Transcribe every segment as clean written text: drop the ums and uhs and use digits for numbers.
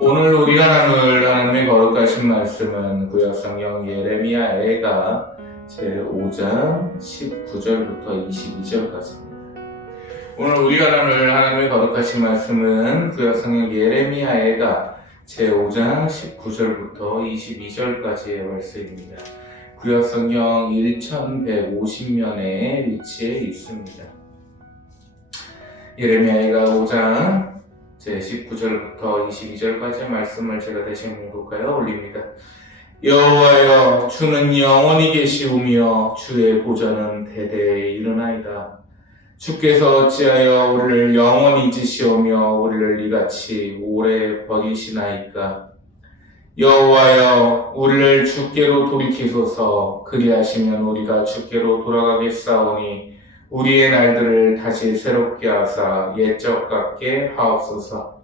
오늘 우리가 나눌 하나님의 거룩하신 말씀은 구약성경 예레미야애가 제5장 19절부터 22절까지입니다. 오늘 우리가 나눌 하나님의 거룩하신 말씀은 구약성경 예레미야애가 제5장 19절부터 22절까지의 말씀입니다. 구약성경 1150면에 위치해 있습니다. 예레미야애가 5장 제19절부터 22절까지의 말씀을 제가 대신 묵독하여 올립니다. 여호와여, 주는 영원히 계시오며 주의 보좌는 대대에 이르나이다. 주께서 어찌하여 우리를 영원히 잊으시오며 우리를 이같이 오래 버리시나이까. 여호와여, 우리를 주께로 돌이키소서. 그리하시면 우리가 주께로 돌아가겠사오니 우리의 날들을 다시 새롭게 하사 옛적 같게 하옵소서.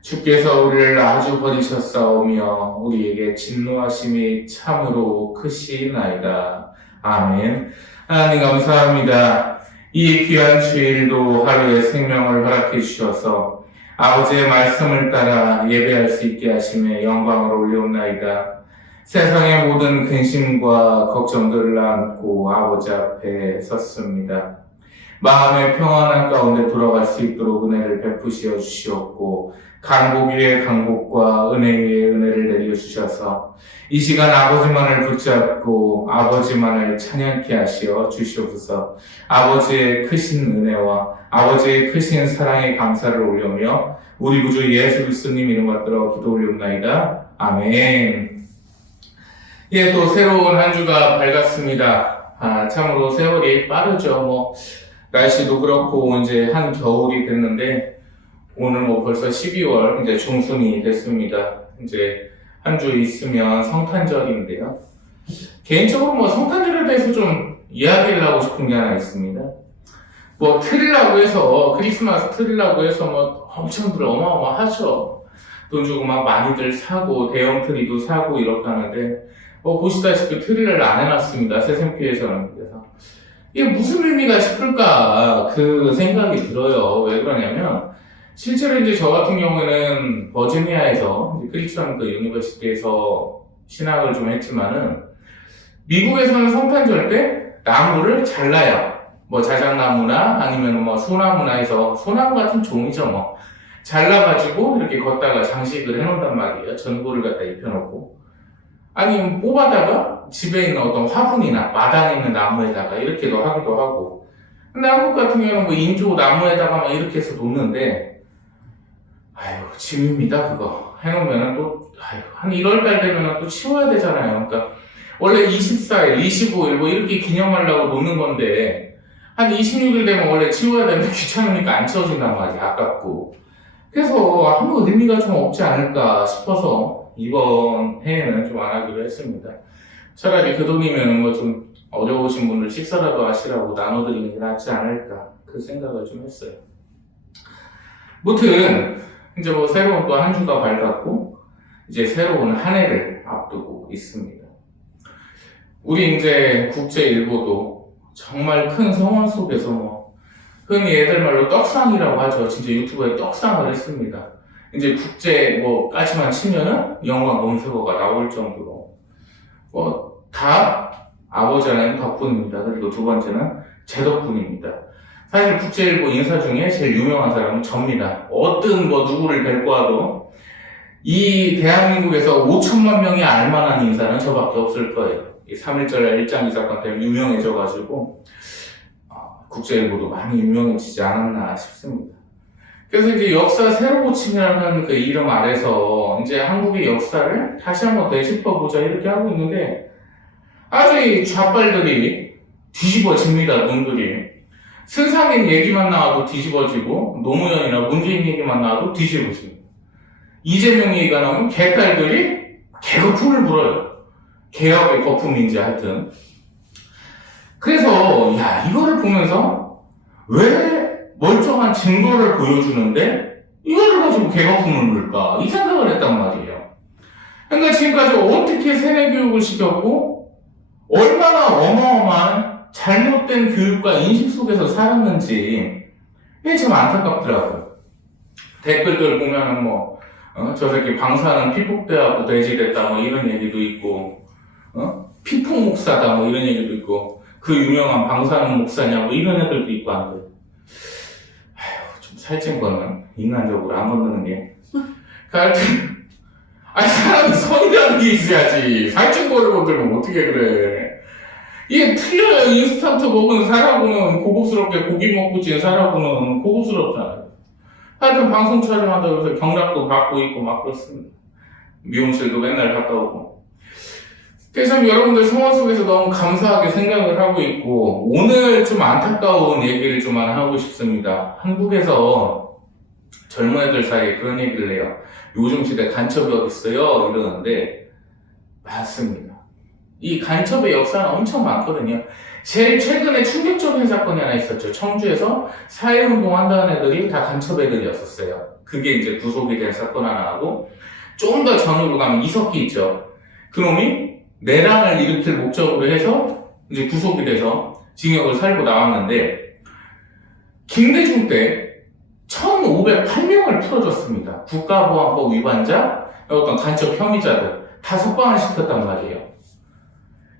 주께서 우리를 아주 버리셨사오며 우리에게 진노하심이 참으로 크시나이다. 아멘. 하나님 감사합니다. 이 귀한 주일도 하루의 생명을 허락해 주셔서 아버지의 말씀을 따라 예배할 수 있게 하심에 영광을 올려옵나이다. 세상의 모든 근심과 걱정들을 안고 아버지 앞에 섰습니다. 마음의 평안한 가운데 돌아갈 수 있도록 은혜를 베푸시어 주시옵고 강복 위에 강복과 은혜 위에 은혜를 내려주셔서 이 시간 아버지만을 붙잡고 아버지만을 찬양케 하시어 주시옵소서. 아버지의 크신 은혜와 아버지의 크신 사랑에 감사를 올려며 우리 구주 예수 그리스도님 이름 받들어 기도 올리옵나이다. 아멘. 예, 또 새로운 한 주가 밝았습니다. 참으로 세월이 빠르죠. 날씨도 그렇고 이제 한겨울이 됐는데 오늘 벌써 12월 이제 중순이 됐습니다. 이제 한 주 있으면 성탄절인데요. 개인적으로 성탄절에 대해서 좀 이야기를 하고 싶은 게 하나 있습니다. 틀이라고 해서 크리스마스 틀이라고 해서 엄청들 어마어마하죠. 돈 주고 많이들 사고 대형 트리도 사고 이렇게 하는데 보시다시피 트리를 안 해놨습니다. 새샘교회에서는. 그래서 이게 무슨 의미가 싶을까 그 생각이 들어요. 왜 그러냐면 실제로 이제 저 같은 경우에는 버지니아에서 크리스천 유니버시티에서 신학을 좀 했지만은 미국에서는 성탄절 때 나무를 잘라요. 자작나무나 아니면 소나무나 해서 소나무 같은 종이죠. 잘라가지고 이렇게 걷다가 장식을 해놓는단 말이에요. 전구를 갖다 입혀놓고. 아니면 뽑아다가 집에 있는 어떤 화분이나 마당에 있는 나무에다가 이렇게도 하기도 하고. 근데 한국 같은 경우는 인조 나무에다가 이렇게 해서 놓는데, 짐입니다, 그거. 해놓으면은 한 1월달 되면은 또 치워야 되잖아요. 그러니까, 원래 24일, 25일 이렇게 기념하려고 놓는 건데, 한 26일 되면 원래 치워야 되는데 귀찮으니까 안 치워진단 말이야, 아깝고. 그래서 아무 의미가 좀 없지 않을까 싶어서 이번 해에는 좀 안 하기로 했습니다. 차라리 그 돈이면 좀 어려우신 분들 식사라도 하시라고 나눠드리는 게 낫지 않을까 그 생각을 좀 했어요. 무튼 이제 새로운 또 한 주가 밝았고 이제 새로운 한 해를 앞두고 있습니다. 우리 이제 국제일보도 정말 큰 성원 속에서 흔히 애들 말로 떡상이라고 하죠. 진짜 유튜브에 떡상을 했습니다. 이제 국제까지만 치면은 영화 검색어가 나올 정도로 다 아버지 하나님 덕분입니다. 그리고 두 번째는 제 덕분입니다. 사실 국제일보 인사 중에 제일 유명한 사람은 접니다. 어떤 누구를 데리고 와도 이 대한민국에서 5천만 명이 알만한 인사는 저밖에 없을 거예요. 이 3.1절 일장기 사건 때문에 유명해져가지고 국제일보도 많이 유명해지지 않았나 싶습니다. 그래서 이제 역사 새로 고침이라는 그 이름 아래서 이제 한국의 역사를 다시 한번 되짚어보자 이렇게 하고 있는데 아주 이 좌빨들이 뒤집어집니다, 눈들이. 승상인 얘기만 나와도 뒤집어지고 노무현이나 문재인 얘기만 나와도 뒤집어집니다. 이재명 얘기가 나오면 개딸들이 개거품을 불어요. 개혁의 거품인지 하여튼. 그래서 이거를 보면서 왜 멀쩡한 증거를 보여주는데 이거를 가지고 개거품을 불까? 이 생각을 했단 말이에요. 그러니까 지금까지 어떻게 세뇌 교육을 시켰고 얼마나 어마어마한 잘못된 교육과 인식 속에서 살았는지 이게 참 안타깝더라고요. 댓글들 보면은 저 새끼 방사능 피폭대하고 돼지됐다 이런 얘기도 있고, 피폭 목사다 이런 얘기도 있고, 그 유명한 방사능 목사냐 이런 애들도 있고 한데, 좀 살찐 거는 인간적으로 안 건드는 게. 하여튼, 사람이 선이라는 게 있어야지. 살찐 거를 건들면 어떻게 그래. 이게 틀려요. 인스턴트 먹은 사람은 고급스럽게 고기 먹고 찐 사람은 고급스럽잖아요. 하여튼 방송 촬영한다고 해서 경락도 받고 있고 그렇습니다. 미용실도 맨날 갔다 오고. 그래서 여러분들 성원 속에서 너무 감사하게 생각을 하고 있고, 오늘 좀 안타까운 얘기를 좀 하나 하고 싶습니다. 한국에서 젊은 애들 사이에 그런 얘기를 해요. 요즘 시대 간첩이 어딨어요? 이러는데, 맞습니다. 이 간첩의 역사는 엄청 많거든요. 제일 최근에 충격적인 사건이 하나 있었죠. 청주에서 사회운동 한다는 애들이 다 간첩 애들이었었어요. 그게 이제 구속이 된 사건 하나 하고, 좀 더 전으로 가면 이석기 있죠. 그놈이 내란을 일으킬 목적으로 해서 이제 구속이 돼서 징역을 살고 나왔는데, 김대중 때 1,508명을 풀어줬습니다. 국가보안법 위반자, 어떤 간첩 혐의자들 다 석방을 시켰단 말이에요.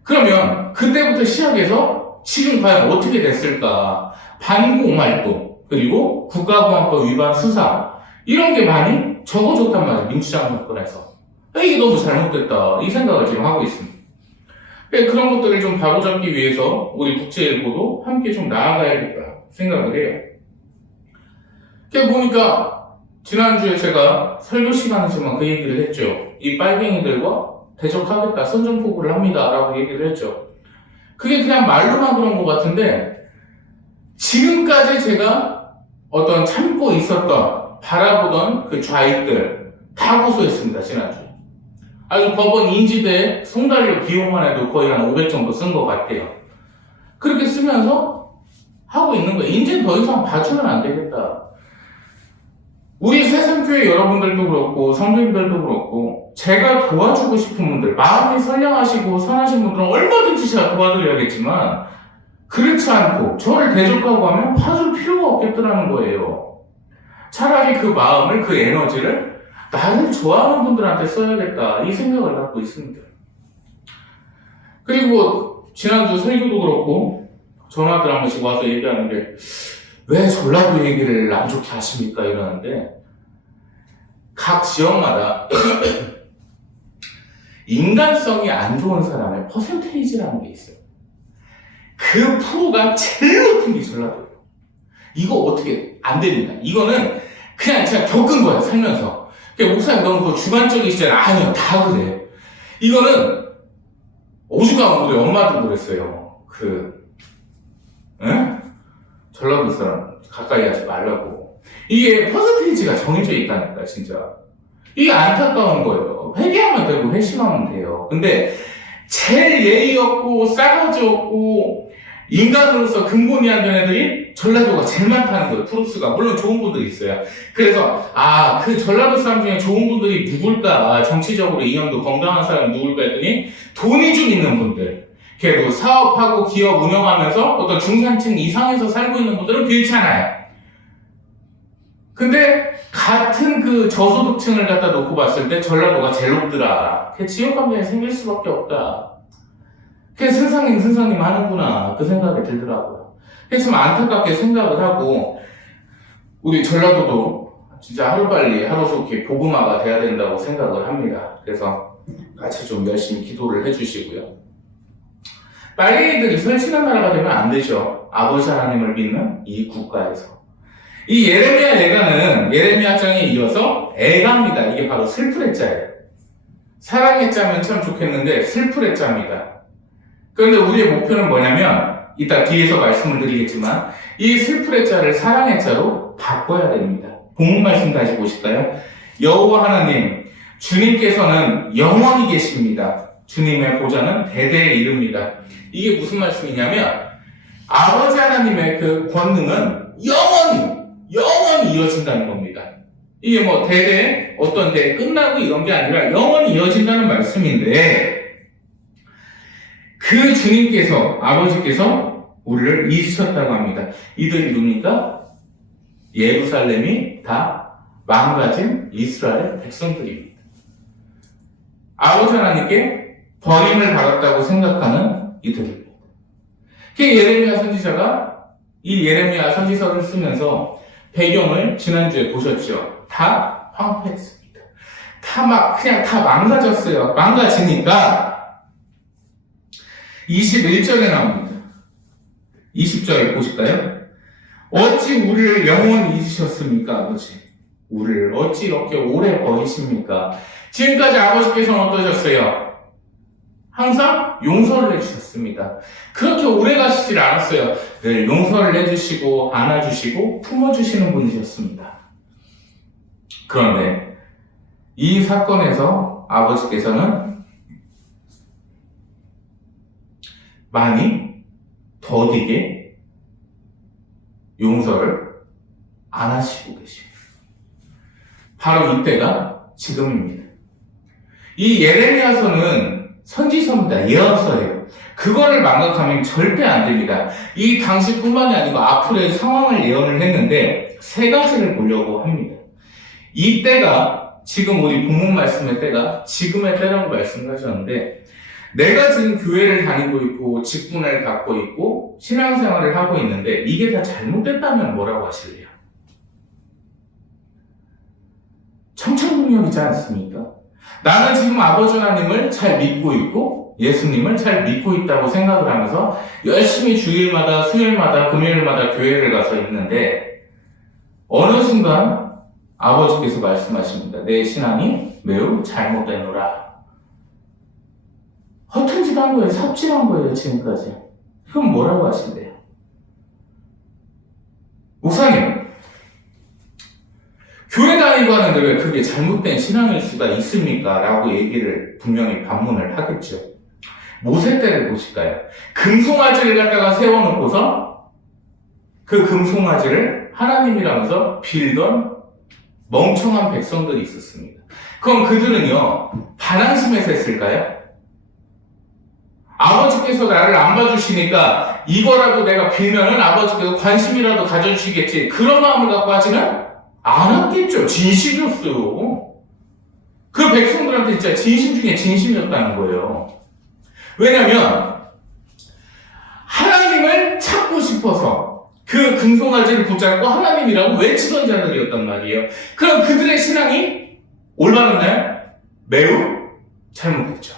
그러면 그때부터 시작해서 지금 과연 어떻게 됐을까? 반공활동, 그리고 국가보안법 위반 수사, 이런 게 많이 적어졌단 말이에요. 민주당 정권에서. 이게 너무 잘못됐다, 이 생각을 지금 하고 있습니다. 그런 것들을 좀 바로잡기 위해서 우리 국제일보도 함께 좀 나아가야겠다 생각을 해요. 보니까 지난주에 제가 설교 시간이지만 그 얘기를 했죠. 이 빨갱이들과 대적하겠다, 선전포고를 합니다 라고 얘기를 했죠. 그게 그냥 말로만 그런 것 같은데, 지금까지 제가 어떤 참고 있었던, 바라보던 그 좌익들 다 고소했습니다. 지난주에. 아주 법원 인지대 송달료 비용만 해도 거의 한 500 정도 쓴 것 같아요. 그렇게 쓰면서 하고 있는 거예요. 이제 더 이상 봐주면 안 되겠다. 우리 새삼교회 여러분들도 그렇고 성도님들도 그렇고, 제가 도와주고 싶은 분들, 마음이 선량하시고 선하신 분들은 얼마든지 제가 도와드려야겠지만, 그렇지 않고 저를 대적하고 하면 봐줄 필요가 없겠더라는 거예요. 차라리 그 마음을, 그 에너지를 나를 좋아하는 분들한테 써야겠다, 이 생각을 갖고 있습니다. 그리고 지난주 설교도 그렇고 전화들 한 번씩 와서 얘기하는 게, 왜 전라도 얘기를 안 좋게 하십니까? 이러는데, 각 지역마다 인간성이 안 좋은 사람의 퍼센테이지라는 게 있어요. 그 프로가 제일 높은 게 전라도예요. 이거 어떻게 안 됩니다. 이거는 그냥 제가 겪은 거예요, 살면서. 목사님 너무 그거 주관적이시잖아요. 아니요, 다 그래. 이거는 오죽하면 우리 엄마도 그랬어요. 전라도 사람 가까이 하지 말라고. 이게 퍼센테이지가 정해져 있다니까, 진짜. 이게 안타까운 거예요. 회개하면 되고 회심하면 돼요. 근데 제일 예의 없고 싸가지 없고 인간으로서 근본이 안 되는 애들이 전라도가 제일 많다는 거예요. 프로스가. 물론 좋은 분들이 있어요. 그래서 그 전라도 사람 중에 좋은 분들이 누굴까, 정치적으로 이념도 건강한 사람이 누굴까 했더니, 돈이 좀 있는 분들, 그래도 사업하고 기업 운영하면서 어떤 중산층 이상에서 살고 있는 분들은 괜찮아요. 근데 같은 그 저소득층을 갖다 놓고 봤을 때 전라도가 제일 높더라. 지역 감정이 생길 수밖에 없다. 그래서 선상님 하는구나, 그 생각이 들더라고요. 그래서 좀 안타깝게 생각을 하고, 우리 전라도도 진짜 하루빨리 하루속히 복음화가 돼야 된다고 생각을 합니다. 그래서 같이 좀 열심히 기도를 해주시고요. 빨갱이들이 설치는 나라가 되면 안 되죠. 아버지 하나님을 믿는 이 국가에서. 이 예레미야 예가는 예레미야장에 이어서 애가입니다. 이게 바로 슬플의 자예요. 사랑의 자면 참 좋겠는데 슬플의 자입니다. 그런데 우리의 목표는 뭐냐면, 이따 뒤에서 말씀을 드리겠지만, 이 슬플의 자를 사랑의 자로 바꿔야 됩니다. 본문 말씀 다시 보실까요? 여호와 하나님, 주님께서는 영원히 계십니다. 주님의 보좌는 대대에 이릅니다. 이게 무슨 말씀이냐면, 아버지 하나님의 그 권능은 영원히 이어진다는 겁니다. 이게 대대, 어떤 대 끝나고 이런 게 아니라 영원히 이어진다는 말씀인데, 그 주님께서, 아버지께서 우리를 잊으셨다고 합니다. 이들이 누굽니까? 예루살렘이 다 망가진 이스라엘 백성들입니다. 아버지 하나님께 버림을 받았다고 생각하는 이들입니다. 예레미야 선지자가 이 예레미야 선지서를 쓰면서 배경을 지난주에 보셨죠? 다 황폐했습니다. 그냥 다 망가졌어요. 망가지니까 21절에 나옵니다. 20절 보실까요? 어찌 우리를 영원히 잊으셨습니까, 아버지? 우리를 어찌 이렇게 오래 버리십니까? 지금까지 아버지께서는 어떠셨어요? 항상 용서를 해주셨습니다. 그렇게 오래 가시질 않았어요. 늘 용서를 해주시고 안아주시고 품어주시는 분이셨습니다. 그런데 이 사건에서 아버지께서는 많이 더디게 용서를 안 하시고 계십니다. 바로 이때가 지금입니다. 이 예레미야서는 선지서입니다. 예언서예요. 그거를 망각하면 절대 안 됩니다. 이 당시뿐만이 아니고 앞으로의 상황을 예언을 했는데 세 가지를 보려고 합니다. 이 때가 지금 우리 본문 말씀의 때가 지금의 때라고 말씀하셨는데 내가 지금 교회를 다니고 있고 직분을 갖고 있고 신앙생활을 하고 있는데 이게 다 잘못됐다면 뭐라고 하실래요? 청천벽력이지 않습니까? 나는 지금 아버지 하나님을 잘 믿고 있고 예수님을 잘 믿고 있다고 생각을 하면서 열심히 주일마다 수요일마다 금요일마다 교회를 가서 있는데 어느 순간 아버지께서 말씀하십니다. 내 신앙이 매우 잘못되노라. 허튼 짓 한 거예요. 삽질한 거예요. 지금까지. 그럼 뭐라고 하실래요? 목사님, 교회 다니고 하는데 왜 그게 잘못된 신앙일 수가 있습니까? 라고 얘기를 분명히 반문을 하겠죠. 모세 때를 보실까요? 금송아지를 갖다가 세워놓고서 그 금송아지를 하나님이라면서 빌던 멍청한 백성들이 있었습니다. 그럼 그들은요, 반항심에서 했을까요? 아버지께서 나를 안 봐주시니까 이거라도 내가 빌면은 아버지께서 관심이라도 가져주시겠지. 그런 마음을 갖고 하지는 않았겠죠. 진심이었어요. 그 백성들한테 진짜 진심 중에 진심이었다는 거예요. 왜냐면 하나님을 찾고 싶어서 그 금송아지를 붙잡고 하나님이라고 외치던 자들이었단 말이에요. 그럼 그들의 신앙이 올바랐나요? 매우 잘못됐죠.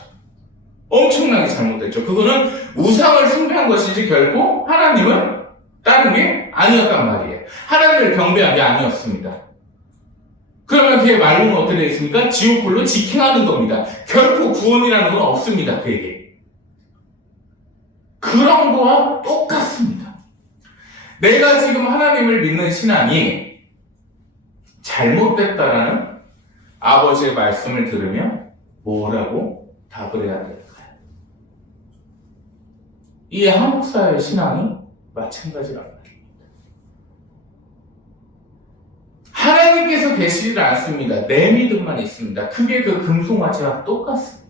엄청나게 잘못됐죠. 그거는 우상을 숭배한 것이지 결코 하나님을 따른 게 아니었단 말이에요. 하나님을 경배한 게 아니었습니다. 그러면 그의 말로는 어떻게 되어 있습니까? 지옥불로 직행하는 겁니다. 결코 구원이라는 건 없습니다. 그에게. 그런 거와 똑같습니다. 내가 지금 하나님을 믿는 신앙이 잘못됐다라는 아버지의 말씀을 들으면 뭐라고 답을 해야 될까요? 이 한국사의 신앙이 마찬가지란 말입니다. 하나님께서 계시지를 않습니다. 내 믿음만 있습니다. 그게 그 금송아지와 똑같습니다.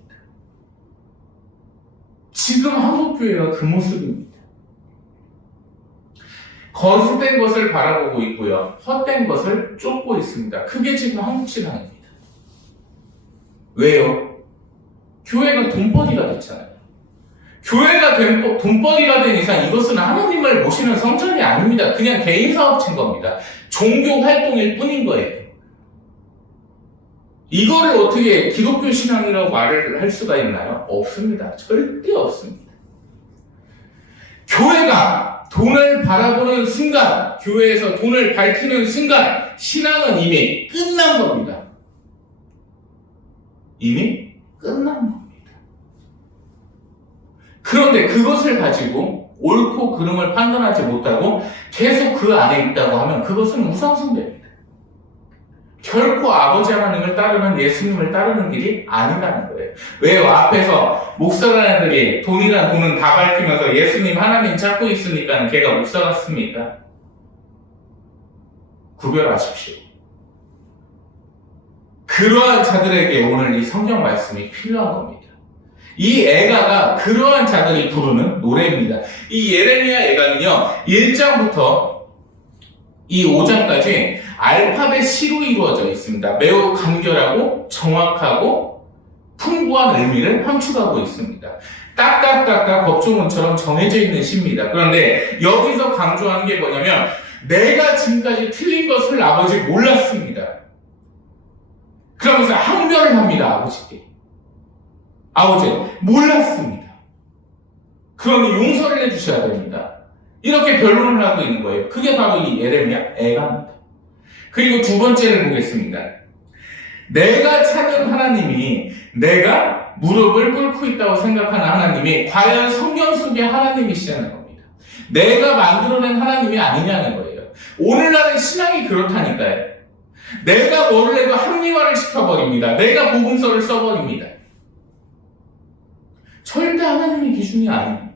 지금 한국교회가 그 모습입니다. 거짓된 것을 바라보고 있고요. 헛된 것을 쫓고 있습니다. 그게 지금 한국 신앙입니다. 왜요? 교회가 돈벌이가 됐잖아요. 교회가 돈벌이가 된 이상 이것은 하나님을 모시는 성전이 아닙니다. 그냥 개인 사업체인 겁니다. 종교 활동일 뿐인 거예요. 이거를 어떻게 기독교 신앙이라고 말을 할 수가 있나요? 없습니다. 절대 없습니다. 교회가 돈을 바라보는 순간, 교회에서 돈을 밝히는 순간 신앙은 이미 끝난 겁니다. 이미 끝난 겁니다. 그런데 그것을 가지고 옳고 그름을 판단하지 못하고 계속 그 안에 있다고 하면 그것은 우상숭배입니다. 결코 아버지 하나님을 따르는 예수님을 따르는 길이 아니라는 거예요. 왜요? 앞에서 목사라는 애들이 돈이란 돈은 다 밝히면서 예수님 하나님 찾고 있으니까 걔가 목사 같습니까? 구별하십시오. 그러한 자들에게 오늘 이 성경 말씀이 필요한 겁니다. 이 애가가 그러한 자들이 부르는 노래입니다. 이 예레미야 애가는요, 1장부터 이 5장까지 알파벳 C로 이루어져 있습니다. 매우 간결하고 정확하고 풍부한 의미를 함축하고 있습니다. 딱딱딱딱 법조문처럼 정해져 있는 시입니다. 그런데 여기서 강조하는 게 뭐냐면 내가 지금까지 틀린 것을 아버지 몰랐습니다. 그러면서 항변을 합니다. 아버지께. 아버지 몰랐습니다. 그러니 용서를 해주셔야 됩니다. 이렇게 변론을 하고 있는 거예요. 그게 바로 이 예레미야 애가입니다. 그리고 두 번째를 보겠습니다. 내가 찾는 하나님이 내가 무릎을 꿇고 있다고 생각하는 하나님이 과연 성경 속의 하나님이시냐는 겁니다. 내가 만들어낸 하나님이 아니냐는 거예요. 오늘날의 신앙이 그렇다니까요. 내가 뭐를 해도 합리화를 시켜버립니다. 내가 복음서를 써버립니다. 절대 하나님의 기준이 아닙니다.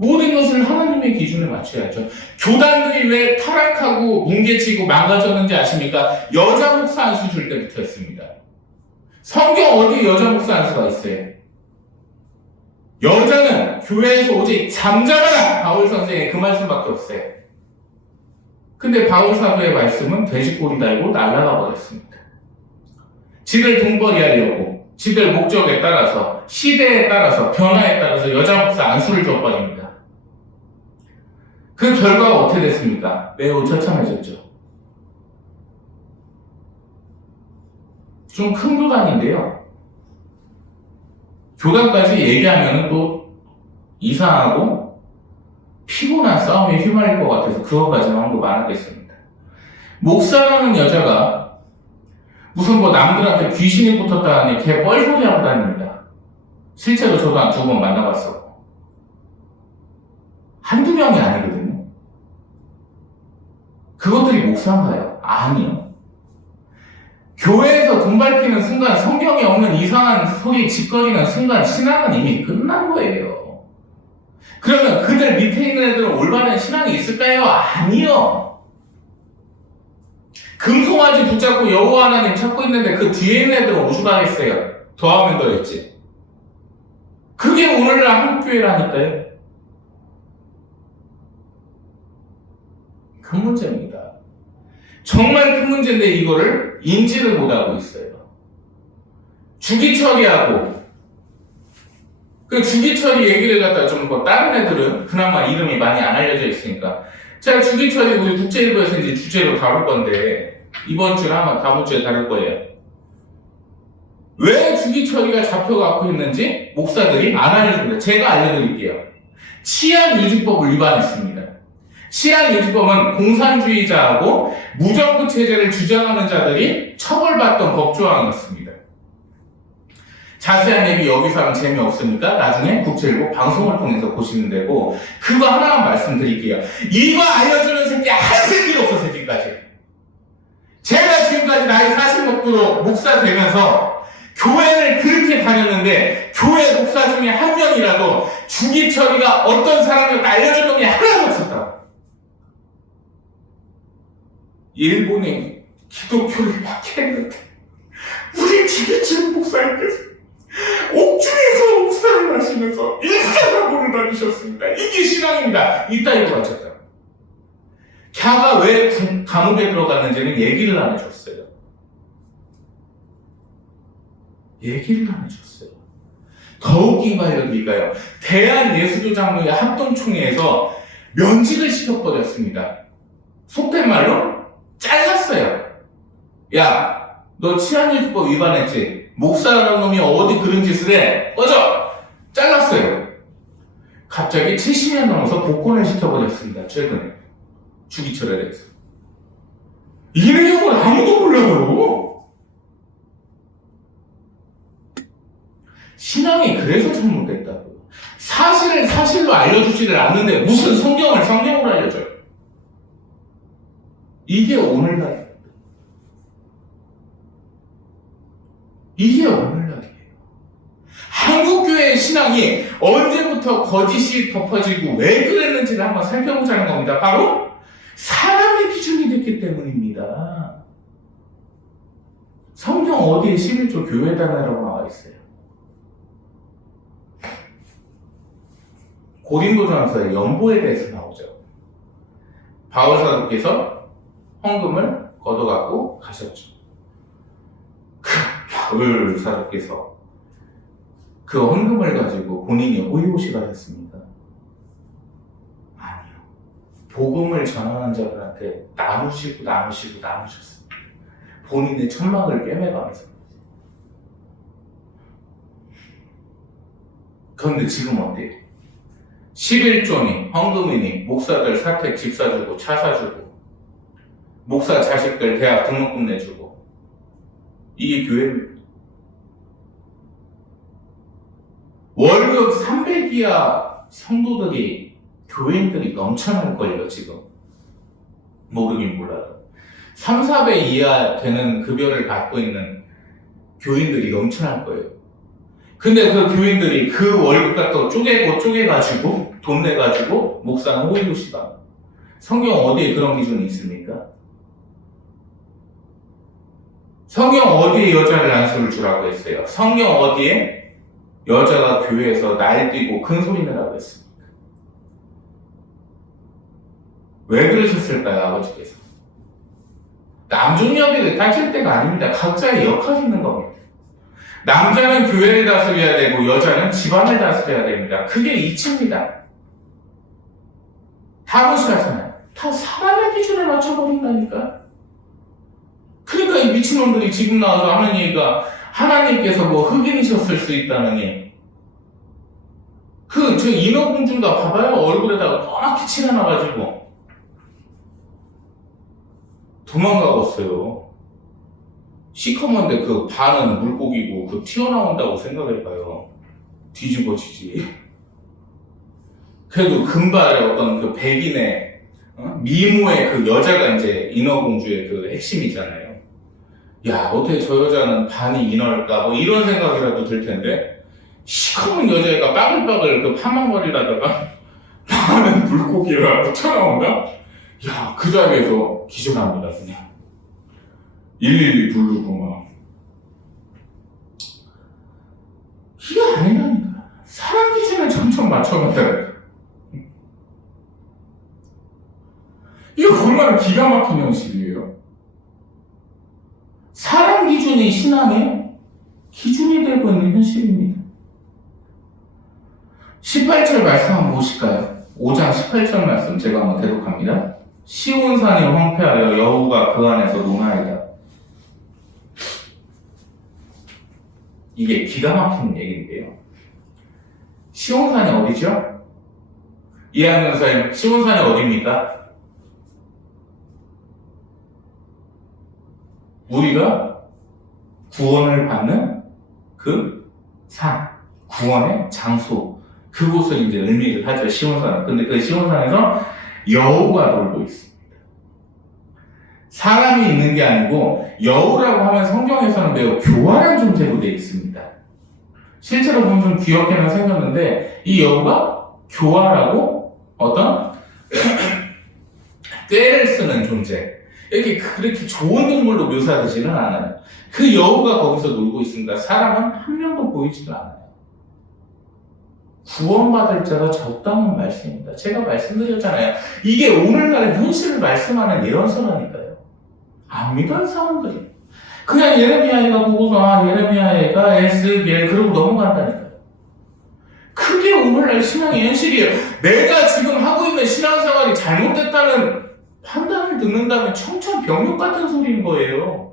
모든 것을 하나님의 기준에 맞춰야죠. 교단들이 왜 타락하고 뭉개지고 망가졌는지 아십니까? 여자 목사 안수 줄 때부터였습니다. 성경 어디에 여자 목사 안수가 있어요? 여자는 교회에서 오직 잠잠하라! 바울 선생의 그 말씀밖에 없어요. 근데 바울 사도의 말씀은 돼지꼬리 달고 날아가 버렸습니다. 지들 돈벌이 하려고 지들 목적에 따라서 시대에 따라서 변화에 따라서 여자 목사 안수를 줘버립니다. 그 결과가 어떻게 됐습니까? 매우 처참해졌죠. 좀 큰 교단인데요. 교단까지 얘기하면 또 이상하고 피곤한 싸움에 휘말릴 것 같아서 그것까지는 언급 안 하겠습니다. 목사라는 여자가 무슨 뭐 남들한테 귀신이 붙었다니 개 뻘소리 하고 다닙니다. 실제로 저도 한 2번 만나봤었고. 한두 명이 아니거든요. 그것들이 목사인가요? 아니요. 교회에서 돈 밝히는 순간 성경에 없는 이상한 소리 짓거리는 순간 신앙은 이미 끝난 거예요. 그러면 그들 밑에 있는 애들은 올바른 신앙이 있을까요? 아니요. 금송아지 붙잡고 여호와 하나님 찾고 있는데 그 뒤에 있는 애들은 오죽하겠어요. 더하면 더했지. 그게 오늘날 한국교회라니까요. 큰 문제입니다. 정말 큰 문제인데 이거를 인지를 못하고 있어요. 주기 처리하고 그 주기 처리 얘기를 갖다가 좀 뭐 다른 애들은 그나마 이름이 많이 안 알려져 있으니까 제가 주기 처리 우리 국제일보에서 이제 주제로 다룰 건데 이번 주에 아마 다음 주에 다룰 거예요. 왜 주기 처리가 잡혀갖고 있는지 목사들이 안 알려줍니다. 제가 알려드릴게요. 치안유지법을 위반했습니다. 치안유지법은 공산주의자하고 무정부 체제를 주장하는 자들이 처벌받던 법조항이었습니다. 자세한 얘기 여기서 하면 재미없으니까 나중에 국제일보 방송을 통해서 보시면 되고 그거 하나만 말씀드릴게요. 이거 알려주는 새끼 한 새끼도 없어 새끼까지. 제가 지금까지 나이 40 먹도록 목사 되면서 교회를 그렇게 다녔는데 교회 목사 중에 한 명이라도 주기 처리가 어떤 사람이었다 알려준 놈이 하나도 없었다고. 일본의 기독교를 박해했는데 우리 주기철 목사님께서 옥중에서 목사를 하시면서 일사각오를 다니셨습니다. 이게 신앙입니다. 이따위로 가졌다. 걔가 왜 감옥에 들어갔는지는 얘기를 안 해줬어요. 얘기를 안 해줬어요. 더 웃긴 거 알려드릴까요? 대한예수교장로회 합동총회에서 면직을 시켜버렸습니다. 속된 말로 잘랐어요. 야, 너 치안유지법 위반했지? 목사라는 놈이 어디 그런 짓을 해? 꺼져! 잘랐어요. 갑자기 70년 넘어서 복권을 시켜버렸습니다. 최근에. 주기철에 대해서. 이 내용을 아무도 몰라요. 신앙이 그래서 잘못됐다고요. 사실을 사실로 알려주지를 않는데 무슨 성경을 성경으로 알려줘요. 이게 오늘날이에요. 이게 오늘날이에요. 한국교회의 신앙이 언제부터 거짓이 덮어지고 왜 그랬는지를 한번 살펴보자는 겁니다. 바로 사람의 기준이 됐기 때문입니다. 성경 어디에 11조 교회단이라고 나와 있어요. 고린도전서의 연보에 대해서 나오죠. 바울 사도께서 헌금을 걷어갖고 가셨죠. 그 의사들께서 그 헌금을 가지고 본인이 호의호식을 했습니다. 아니요. 복음을 전하는 자들한테 나누셨습니다. 본인의 천막을 꿰매가면서. 그런데 지금 어때요? 11조니 헌금이니 목사들 사택 집 사주고 차 사주고 목사 자식들 대학 등록금 내주고 이게 교회입니다. 월급 300 이하 성도들이 교인들이 넘쳐날걸요. 지금 모르긴 몰라도 3, 4배 이하 되는 급여를 받고 있는 교인들이 넘쳐날 거예요. 근데 그 교인들이 그 월급 갖다 쪼개가지고 돈 내가지고 목사는 호의호식합니다. 성경 어디에 그런 기준이 있습니까? 성경 어디에 여자를 안수를 주라고 했어요? 성경 어디에 여자가 교회에서 날뛰고 큰 소리 내라고 했습니까? 왜 그러셨을까요, 아버지께서? 남중여비를 따질 때가 아닙니다. 각자의 역할이 있는 겁니다. 남자는 교회를 다스려야 되고 여자는 집안을 다스려야 됩니다. 그게 이치입니다. 다 무시하잖아요. 다 사람의 기준에 맞춰버린다니까. 그러니까 이 미친놈들이 지금 나와서 하는 얘기가 하나님께서 뭐 흑인이셨을 수 있다느니 저 인어공주인가 봐봐요. 얼굴에다가 뻔하게 칠해놔가지고 도망가겠어요. 시커먼데 그 반은 물고기고 그 튀어나온다고 생각해봐요. 뒤집어지지. 그래도 금발의 어떤 그 백인의 미모의 그 여자가 이제 인어공주의 그 핵심이잖아요. 야, 어떻게 저 여자는 반이 인어일까? 뭐 이런 생각이라도 들 텐데 시커먼 여자애가 빠글빠글 그 파마머리라다가 반은 물고기라고 튀어나온다? 야, 그 자리에서 기절합니다, 그냥. 112 부르고 막. 이게 아니라니까. 사람 기준에 점점 맞춰간다니까. 이게 얼마나 기가 막힌 형식이에요. 사람 기준이 신앙의 기준이 되고 있는 현실입니다. 18절 말씀 한번 보실까요? 5장 18절 말씀 제가 한번 대독합니다. 시온산이 황폐하여 여호가 그 안에서 노나이다. 이게 기가 막힌 얘기인데요. 시온산이 어디죠? 이해하는 선생님, 시온산이 어디입니까? 우리가 구원을 받는 그 산, 구원의 장소, 그곳을 이제 의미를 하죠, 시온산은. 근데 그 시온산에서 여우가 놀고 있습니다. 사람이 있는 게 아니고 여우라고 하면 성경에서는 매우 교활한 존재로 되어 있습니다. 실제로 보면 좀 귀엽게만 생겼는데 이 여우가 교활하고 어떤 꾀를 쓰는 존재, 이렇게 그렇게 좋은 동물로 묘사되지는 않아요. 그 여우가 거기서 놀고 있습니다. 사람은 한 명도 보이지가 않아요. 구원받을 자가 적다는 말씀입니다. 제가 말씀드렸잖아요. 이게 오늘날의 현실을 말씀하는 예언서라니까요. 안 믿어요, 사람들이. 그냥 예레미야가 보고서 예레미야가 에스겔 그러고 넘어간다니까요. 그게 오늘날 신앙의 현실이에요. 내가 지금 하고 있는 신앙생활이 잘못됐다는 판단을 듣는다면 청천벽력 같은 소리인 거예요.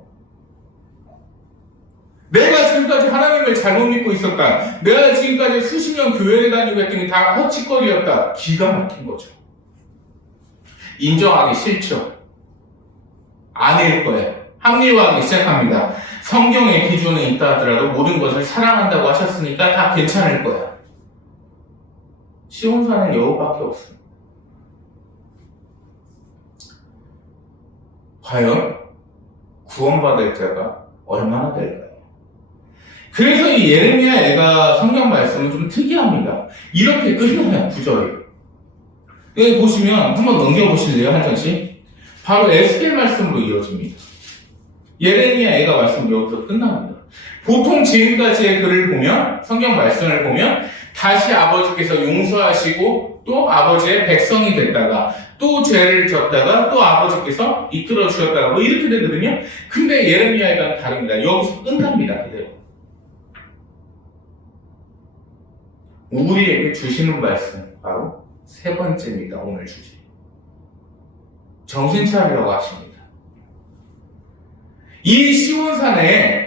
내가 지금까지 하나님을 잘못 믿고 있었다. 내가 지금까지 수십 년 교회를 다니고 했더니 다 헛짓거리였다. 기가 막힌 거죠. 인정하기 싫죠. 아닐 거예요. 합리화하기 시작합니다. 성경의 기준은 있다 하더라도 모든 것을 사랑한다고 하셨으니까 다 괜찮을 거야. 시온산은 여호밖에 없습니다. 과연 구원받을 자가 얼마나 될까요? 그래서 이 예레미야 애가 성경 말씀은 좀 특이합니다. 이렇게 끝나요, 구절이. 여기 보시면 한번 넘겨보실래요, 한 장씩? 바로 에스겔 말씀으로 이어집니다. 예레미야 애가 말씀 여기서 끝납니다. 보통 지금까지의 글을 보면, 성경 말씀을 보면 다시 아버지께서 용서하시고 또 아버지의 백성이 됐다가 또 죄를 졌다가 또 아버지께서 이끌어 주셨다가 뭐 이렇게 되거든요. 근데 예레미야에는 다릅니다. 여기서 끝납니다. 그대로. 우리에게 주시는 말씀 바로 세 번째입니다. 오늘 주제. 정신 차리라고 하십니다. 이 시온산에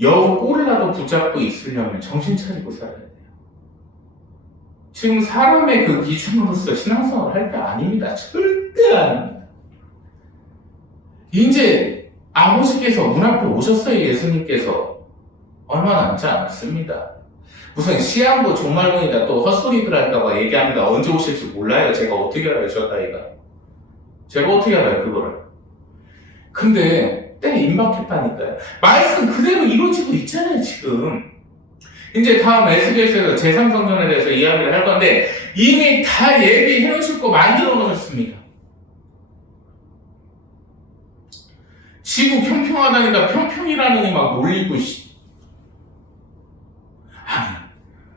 여우 꼴이라도 붙잡고 있으려면 정신 차리고 살아야 돼요. 지금 사람의 그 기준으로서 신앙생활을 할 때 아닙니다. 절대 아닙니다. 이제 아버지께서 문 앞에 오셨어요. 예수님께서. 얼마 남지 않았습니다. 무슨 시한부 종말론이다 또 헛소리들 할까봐 얘기합니다. 언제 오실지 몰라요. 제가 어떻게 알아요, 저 따위가. 제가 어떻게 알아요, 그거를. 근데 때에 임박했다니까요. 말씀 그대로 이루어지고 있잖아요, 지금. 이제 다음 SBS에서 제3성전에 대해서 이야기를 할 건데 이미 다 예비해 놓으실 거 만들어 놓으셨습니다. 지구 평평하다니까 평평이라느니 막 놀리고 아니,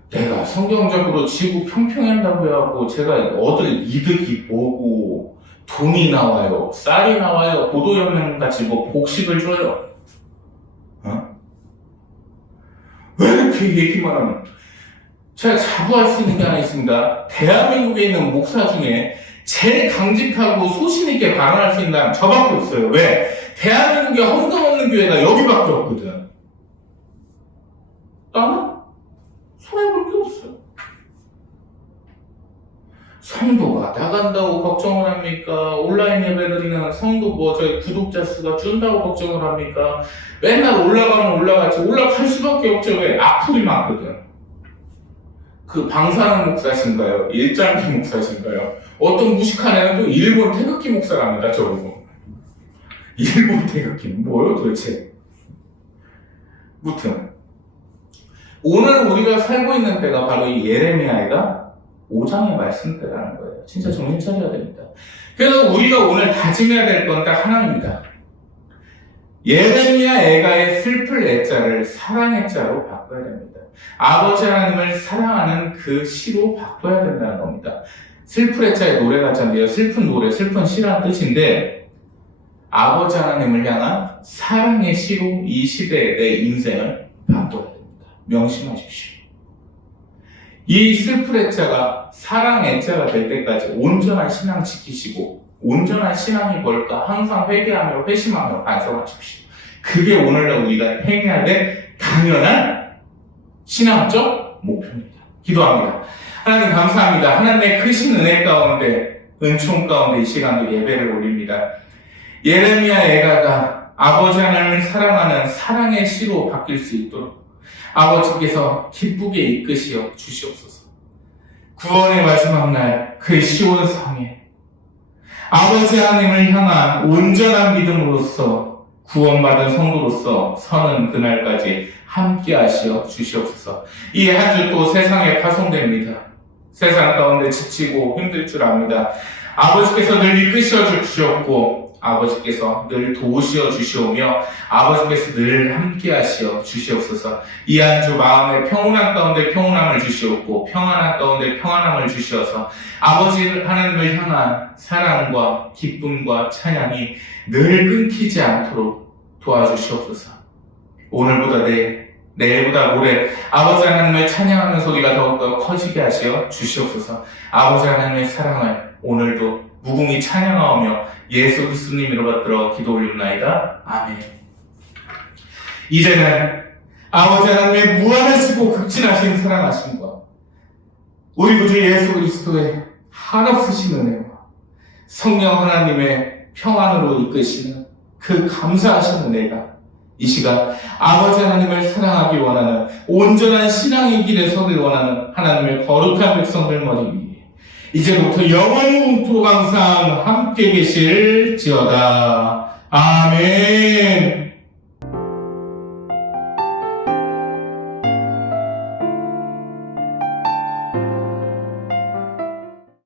내가 성경적으로 지구 평평한다고 해갖고 제가 얻을 이득이 뭐고 돈이 나와요, 쌀이 나와요, 고도연맹같이 뭐 복식을 줘요. 왜 이렇게 얘기만 하면 제가 자부할 수 있는 게 하나 있습니다. 대한민국에 있는 목사 중에 제일 강직하고 소신있게 발언할 수 있는 사람 저밖에 없어요. 왜? 대한민국에 헌금 없는 교회가 여기밖에 없거든. 나는 손해볼 게 없어요. 성도가 나간다고 걱정을 합니까? 온라인 예배드리는 성도 저희 구독자 수가 준다고 걱정을 합니까? 맨날 올라가면 올라갔지 올라갈 수밖에 없죠. 왜? 악플이 많거든. 그 방사능 목사신가요? 일장기 목사신가요? 어떤 무식한 애는 또 일본 태극기 목사랍니다. 저보고. 일본 태극기는 뭐예요 도대체? 무튼 오늘 우리가 살고 있는 때가 바로 이 예레미야가 5장의 말씀대라는 거예요. 진짜 정신 차려야 됩니다. 그래서 우리가 오늘 다짐해야 될 건 딱 하나입니다. 예레미야 애가의 슬플 애자를 사랑의 자로 바꿔야 됩니다. 아버지 하나님을 사랑하는 그 시로 바꿔야 된다는 겁니다. 슬플 애자의 노래 같잖아요. 슬픈 노래, 슬픈 시라는 뜻인데 아버지 하나님을 향한 사랑의 시로 이 시대의 내 인생을 바꿔야 됩니다. 명심하십시오. 이 슬플 애자가 사랑 애자가 될 때까지 온전한 신앙 지키시고 온전한 신앙이 뭘까 항상 회개하며 회심하며 반성하십시오. 그게 오늘날 우리가 행해야 될 당연한 신앙적 목표입니다. 기도합니다. 하나님 감사합니다. 하나님의 크신 은혜 가운데 은총 가운데 이 시간도 예배를 올립니다. 예레미야 애가가 아버지 하나님을 사랑하는 사랑의 시로 바뀔 수 있도록 아버지께서 기쁘게 이끄시어 주시옵소서. 구원의 마지막 날 그 시온 성에 아버지 하나님을 향한 온전한 믿음으로써 구원받은 성도로서 서는 그날까지 함께 하시어 주시옵소서. 이 한 주 또 세상에 파송됩니다. 세상 가운데 지치고 힘들 줄 압니다. 아버지께서 늘 이끄시어 주시옵고 아버지께서 늘 도우시어 주시오며 아버지께서 늘 함께 하시어 주시옵소서. 이 한 주 마음의 평온함 가운데 평온함을 주시옵고 평안함 가운데 평안함을 주시어서 아버지 하나님을 향한 사랑과 기쁨과 찬양이 늘 끊기지 않도록 도와주시옵소서. 오늘보다 내일보다 모레 아버지 하나님을 찬양하는 소리가 더욱더 커지게 하시어 주시옵소서. 아버지 하나님의 사랑을 오늘도 무궁히 찬양하오며 예수 그리스도님 이름으로 받들어 기도 올립나이다. 아멘. 이제는 아버지 하나님의 무한하시고 극진하신 사랑하심과 우리 구주 예수 그리스도의 한없으신 은혜와 성령 하나님의 평안으로 이끄시는 그 감사하신 은혜가 이 시간 아버지 하나님을 사랑하기 원하는 온전한 신앙의 길에 서길 원하는 하나님의 거룩한 백성들 머리 위에 이제부터 영원토록 항상 함께 계실지어다. 아멘.